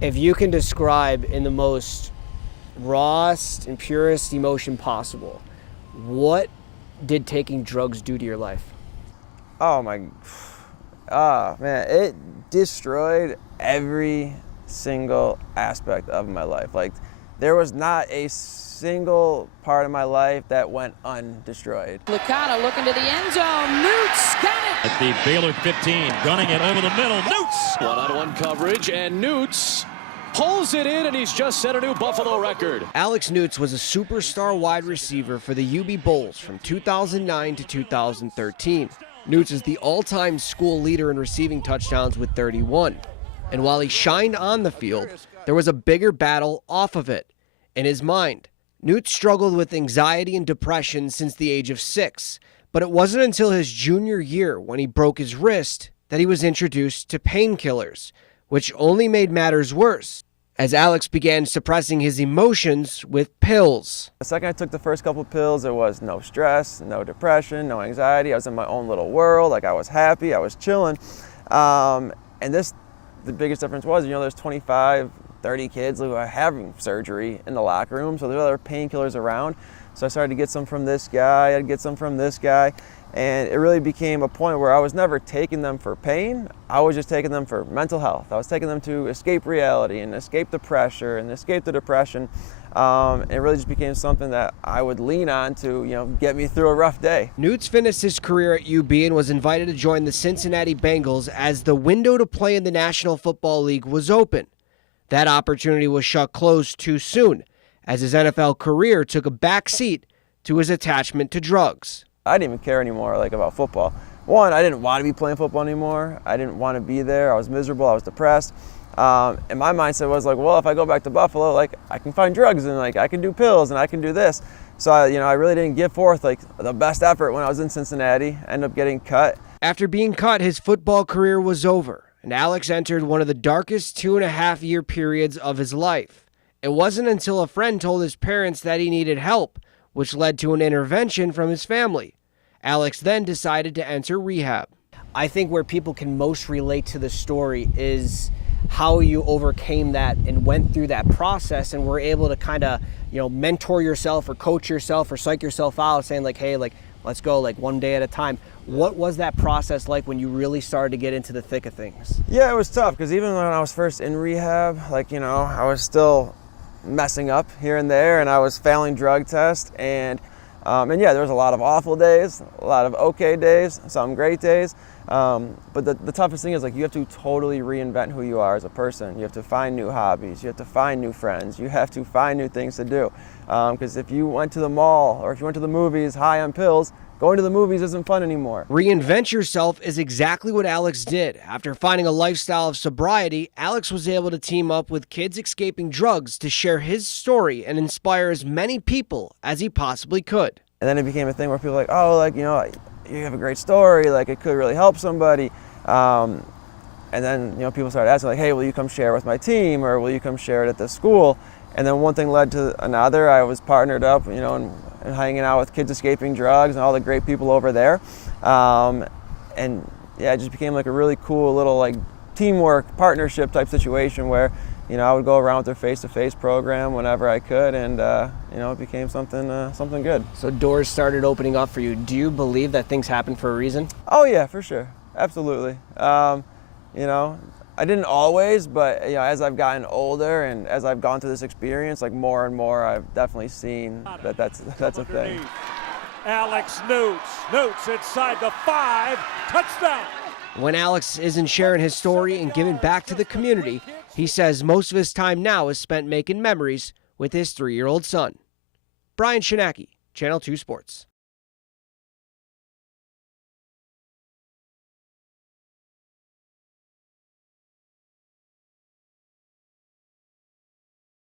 If you can describe in the most rawest and purest emotion possible, what did taking drugs do to your life? Oh man, it destroyed every single aspect of my life. Like, there was not a single part of my life that went undestroyed. Licata looking to the end zone. Neutz got it. At the Baylor 15, gunning it over the middle. Neutz. One-on-one coverage, and Neutz pulls it in, and he's just set a new Buffalo record. Alex Neutz was a superstar wide receiver for the UB Bulls from 2009 to 2013. Neutz is the all-time school leader in receiving touchdowns with 31. And while he shined on the field, there was a bigger battle off of it. In his mind, Neutz struggled with anxiety and depression since the age of 6. But it wasn't until his junior year, when he broke his wrist, that he was introduced to painkillers, which only made matters worse, as Alex began suppressing his emotions with pills. The second I took the first couple pills, there was no stress, no depression, no anxiety. I was in my own little world. Like, I was happy, I was chilling. And the biggest difference was, there's 25, 30 kids who are having surgery in the locker room, so there's other painkillers around. So I started to get some from this guy, I'd get some from this guy, and it really became a point where I was never taking them for pain. I was just taking them for mental health. I was taking them to escape reality and escape the pressure and escape the depression. It really just became something that I would lean on to, get me through a rough day. Neutz finished his career at UB and was invited to join the Cincinnati Bengals as the window to play in the National Football League was open. That opportunity was shut closed too soon, as his NFL career took a back seat to his attachment to drugs. I didn't even care anymore about football. One, I didn't want to be playing football anymore. I didn't want to be there. I was miserable. I was depressed. And my mindset was well, if I go back to Buffalo, I can find drugs and I can do pills and I can do this. So I really didn't give forth the best effort when I was in Cincinnati. Ended up getting cut. After being cut, his football career was over, and Alex entered one of the darkest 2.5-year periods of his life. It wasn't until a friend told his parents that he needed help, which led to an intervention from his family. Alex then decided to enter rehab. I think where people can most relate to the story is how you overcame that and went through that process and were able to kind of, mentor yourself or coach yourself or psych yourself out, saying hey, let's go one day at a time. What was that process like when you really started to get into the thick of things? Yeah, it was tough because even when I was first in rehab, I was still messing up here and there, and I was failing drug tests, and yeah, there was a lot of awful days, a lot of okay days, some great days, but the toughest thing is you have to totally reinvent who you are as a person. You have to find new hobbies, you have to find new friends, you have to find new things to do, because if you went to the mall or if you went to the movies high on pills, going to the movies isn't fun anymore. Reinvent yourself is exactly what Alex did. After finding a lifestyle of sobriety, Alex was able to team up with kids escaping drugs to share his story and inspire as many people as he possibly could. And then it became a thing where people were you have a great story, it could really help somebody. And then, people started asking hey, will you come share with my team, or will you come share it at this school? And then one thing led to another. I was partnered up, and hanging out with kids escaping drugs and all the great people over there. And yeah, it just became a really cool little teamwork, partnership type situation where, I would go around with their face-to-face program whenever I could, and it became something good. So doors started opening up for you. Do you believe that things happen for a reason? Oh yeah, for sure, absolutely. I didn't always, but as I've gotten older and as I've gone through this experience, more and more, I've definitely seen that's a thing. Alex Neutz inside the 5, touchdown. When Alex isn't sharing his story and giving back to the community, he says most of his time now is spent making memories with his 3-year-old son. Brian Shinaki, Channel 2 Sports.